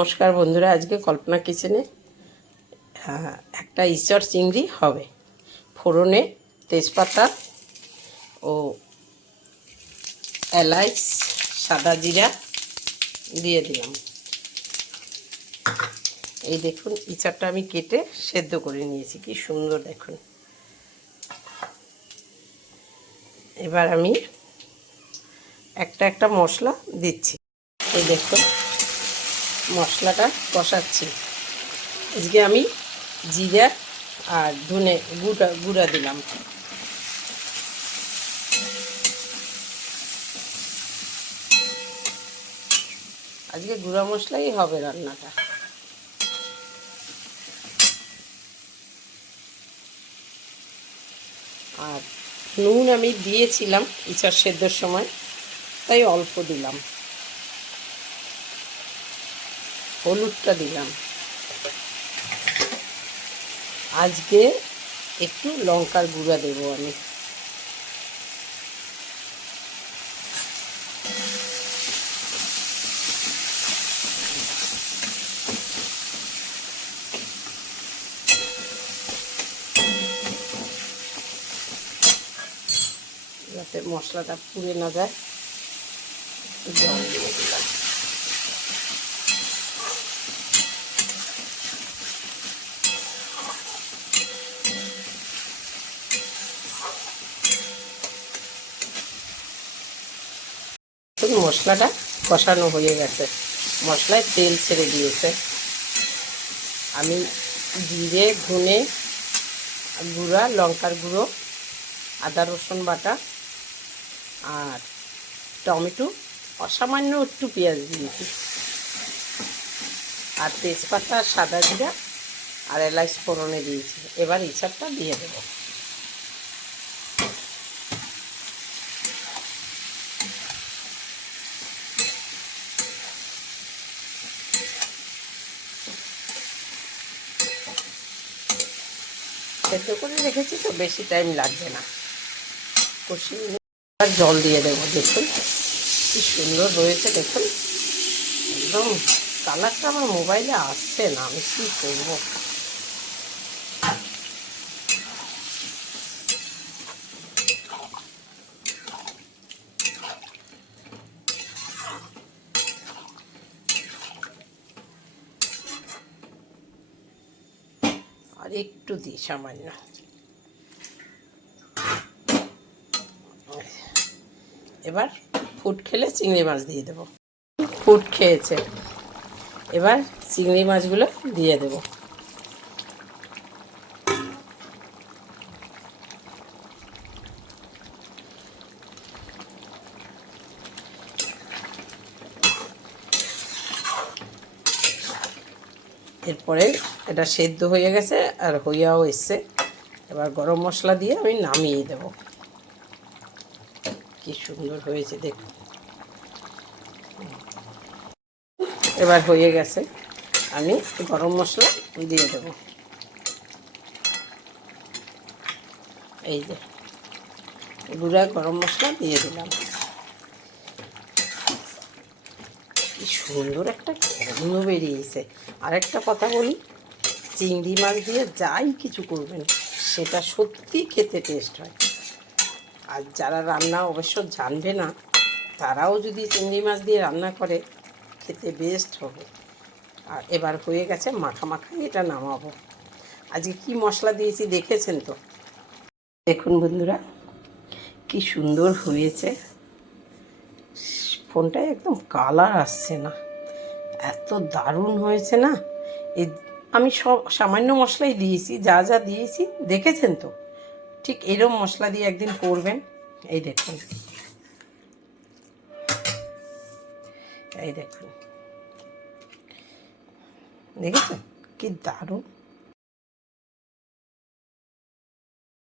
নমস্কার বন্ধুরা, আজকে কল্পনা কিচেনে একটা ইঁচড় চিংড়ি হবে। ফোড়নে তেজপাতা ও এলাচ, সাদা জিরা দিয়ে দিলাম। এই দেখুন, ইঁচড়টা আমি কেটে সেদ্ধ করে নিয়েছি, কি সুন্দর দেখুন। এবার আমি একটা একটা মশলা দিচ্ছি। এই দেখুন, মশলাটা কষাচ্ছি। আজকে আমি জিরা আর ধনে গুঁড়া দিলাম। আজকে গুঁড়া মশলাই হবে রান্নাটা। আর নুন আমি দিয়েছিলাম ইঁচড় সেদ্ধর সময়, তাই অল্প দিলাম। হলুদটা দিলাম। আজকে একটু লঙ্কার গুঁড়া দেবো আমি। যাতে মশলাটা পুড়ে না যায়, জল দিয়ে দিলাম। মশলাটা কষানো হয়ে গেছে, মশলায় তেল ছেড়ে দিয়েছে। আমি জিরে, ধনে গুঁড়া, লঙ্কার গুঁড়ো, আদা রসুন বাটা আর টমেটো, অসামান্য একটু পেঁয়াজ দিয়েছি, আর তেজপাতা, সাদা জিরা আর এলাচ ফোড়নে দিয়েছি। এবার ইঁচড়টা দিয়ে দেবো। সেদ্ধ করে রেখেছি তো, বেশি টাইম লাগবে না। কষিয়ে আর জল দিয়ে দেবো। দেখুন কি সুন্দর হয়েছে, দেখুন একদম। কালারটা আমার মোবাইলে আসছে না, আমি কী করবো। আর একটু দিই সামান্য। এবার ফুট খেলে চিংড়ি মাছ দিয়ে দেবো। ফুট খেয়েছে, এবার চিংড়ি মাছগুলো দিয়ে দেবো। এরপরে এটা সেদ্ধ হয়ে গেছে আর হইয়াও এসছে। এবার গরম মশলা দিয়ে আমি নামিয়ে দেব। কি সুন্দর হয়েছে দেখুন। এবার হয়ে গেছে, আমি গরম মশলা দিয়ে দেব। এই যে গুঁড়া গরম মশলা দিয়ে দিলাম। কি সুন্দর একটা গন্ধ বেরিয়েছে। আর একটা কথা বলি, চিংড়ি মাছ দিয়ে যাই কিছু করবেন সেটা সত্যি খেতে টেস্ট হয়। আর যারা রান্না অবশ্য জানবে না, তারাও যদি চিংড়ি মাছ দিয়ে রান্না করে, খেতে বেস্ট হবে। আর এবার হয়ে গেছে মাখা মাখা, এটা নামাবো। আজকে কি মশলা দিয়েছি দেখেছেন তো? দেখুন বন্ধুরা, কি সুন্দর হয়েছে। ফোনটায় একদম কালার আসছে না, এত দারুণ হয়েছে না। এই আমি সব সামান্য মশলাই দিয়েছি, যা যা দিয়েছি দেখেছেন তো। ঠিক এরকম মশলা দিয়ে একদিন করবেন। এই দেখুন, এই দেখুন, দেখেছেন কি দারুণ।